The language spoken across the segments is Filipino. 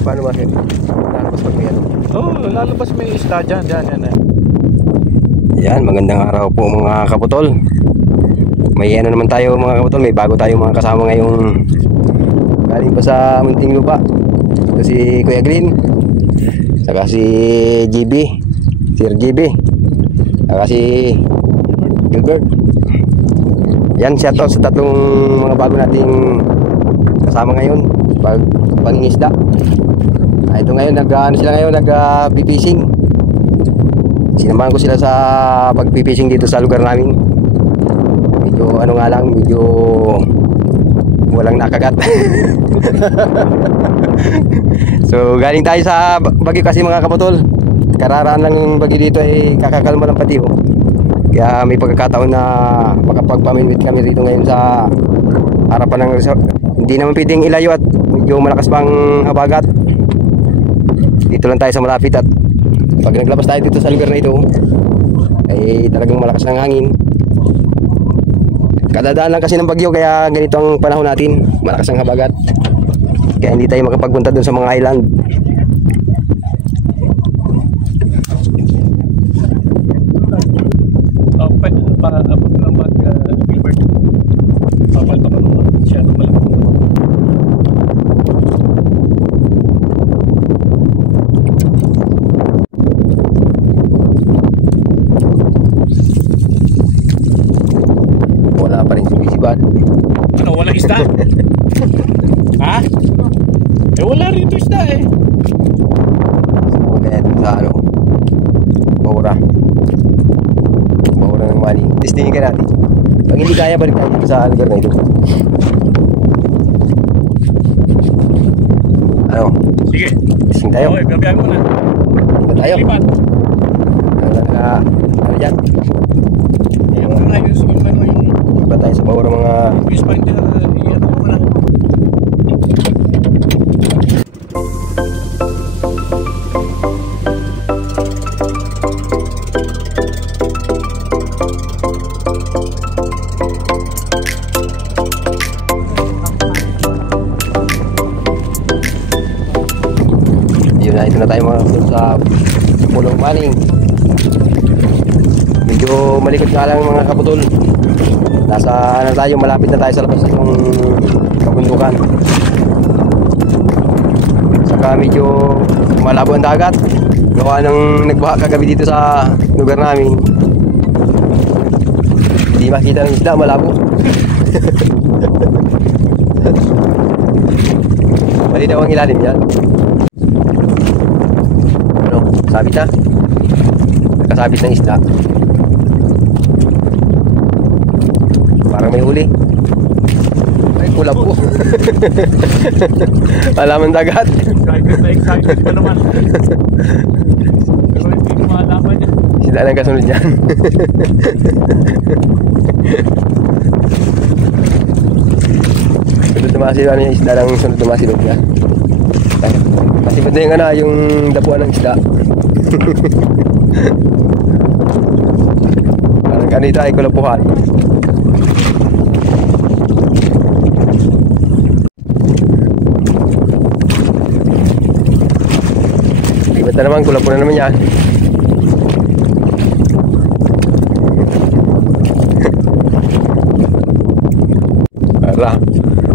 Paano bakit? Lalabas pag may ano? Oo, lalabas may isda dyan. Yan. Yan, magandang araw po mga kaputol. May ano naman tayo mga kaputol, may bago tayo mga kasama ngayong galing pa sa Muntinlupa. Ito si Kuya Green, saka si GB, Sir GB, saka si Gilbert. Yan, shoutout sa tatlong mga bago nating kasama ngayon pag pangingisda. Ito ngayon nag-fishing. Sinamahan ko sila sa pag-fishing dito sa lugar namin. Medyo ano nga lang, medyo walang nakagat. So galing tayo sa bagyo kasi mga kaputol. Kararaan lang yung bagyo dito ay kakakalma ng pati. Kaya may pagkakataon na makapagpaminwit kami rito ngayon sa harapan ng resort. Hindi naman pwedeng ilayo at medyo malakas pang habagat. Dito lang tayo sa malapit at pag naglabas tayo dito sa lugar na ito ay talagang malakas ng hangin. Kadadaan lang kasi ng bagyo kaya ganito ang panahon natin, malakas ang habagat. Kaya hindi tayo makapagpunta dun sa mga island. Paabot ng mag Gilbert. Papalta ko naman siya naman. Wala pa rin sumisibad. Ano, walang isda? Ha? Eh wala rito isda eh. So kaya dun sa ano, Baura ng maling. Testingin ka natin. Pag hindi kaya, balik tayo dito sa lugar na ito. Ano? Sige. Testing tayo. Okay, gabihan muna. Tingnan tayo. Lipat. Ano dyan? Yung mga yung Iba tayo sa Baura mga... fish finder, iyan ako muna. Ito na tayo mga sa Pulong Maling. Medyo malikot nga lang mga kaputol. Nasa ano tayo, malapit na tayo sa labas ng kabundukan. Saka medyo malabo ang dagat. Gawa ng nagbaha kagabi dito sa lugar namin. Hindi makita ng isda, malabo. Mali daw ang ilalim yan. Sabit na. Nakasabit ng isda. Parang may huli. Ay, kulap po. Alaman dagat. Excited pa naman. Pero hindi ko maalaman niya. Isda lang kasunod niyan. Sunod dumasil, ano yung isda lang sunod dumasilog niya. Kasi pwede yung ano, yung dapuan ng isda. Parang kanita ay kulapuhan. Ibat na naman, kulapuhan na naman yan. Ara,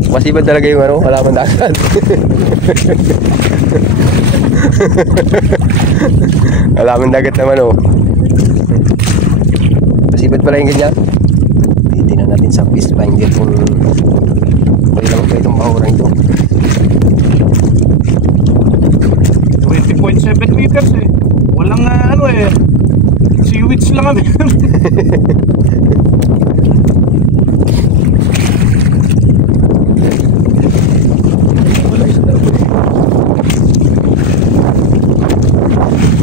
masibad talaga yung ano, halaman dagat. Halaman dagat naman oh. Masibad pala yung ganyan. Titignan natin sa fish finder kung okay lang po itong bahurang ito. 20.7 meters eh. Walang ano eh. Seaweeds lang kami.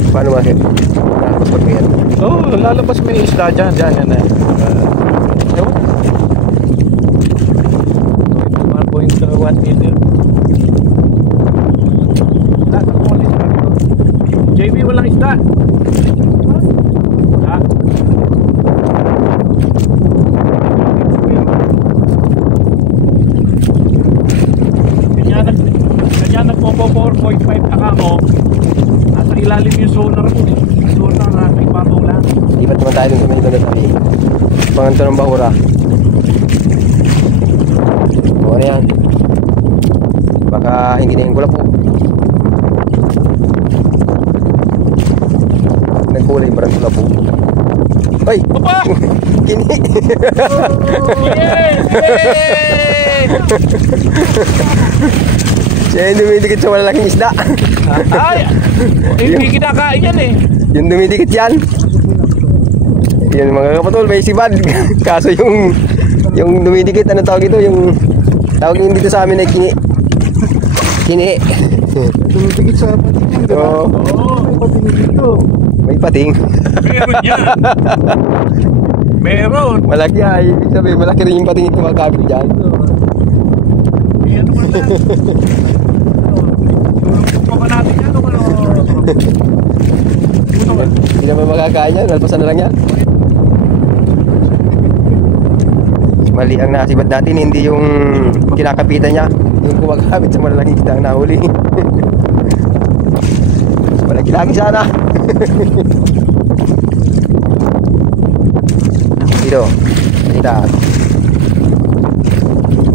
Paano bakit? Lalabas pag may ano? Oo, lalabas may isda dyan. Yan. 1.1 meter. JB, walang isda. Ha? 1.5 taka mo, nasa ilalim yung sonar mo eh. Yung sonar nasa ibabaw lang. Lipat naman tayo dun sa may doon tabi. Panganto ng bahura. O ano yan? Baka hindi na yung kulap po. Nagkulay parang kulap po. Ay! Papa! Kini! Yes! Yes! Siya yung dumidikit sa malalaking isda. Ay! Hindi kinakain yan eh. Yung dumidikit yan. Yan mga kapatol, may sibad. Kaso yung dumidikit, ano tawag ito? Yung tawag yun dito sa amin ay kini. Kini. Dumidikit sa pating yan, diba? Oo. May pating dito. May pating. Meron yan. Meron. Malaki ay. Ibig sabihin, malaki rin yung pating ito makakabit dyan. Yan naman na. Turong pa natin yan. Hindi naman makakain yan. Alpasan na lang yan. Mali ang nasibad natin. Hindi yung kinakapitan niya. Yung kumagabit sa malalaking isda ang nahuli. Malaki-laki sana. Dito. Dito.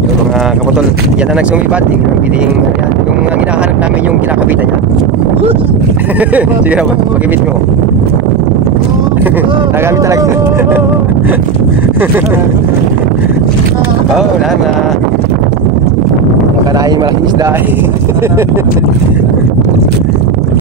Yung mga kapatol, yan ang nagsumipad. Yung piling, yan. Yung ang hinahanap namin yung kinakapitan niya. Sige na, pag-ibit mo. Nagamit talaga. Oo, wala na. Nakarain malaking isda.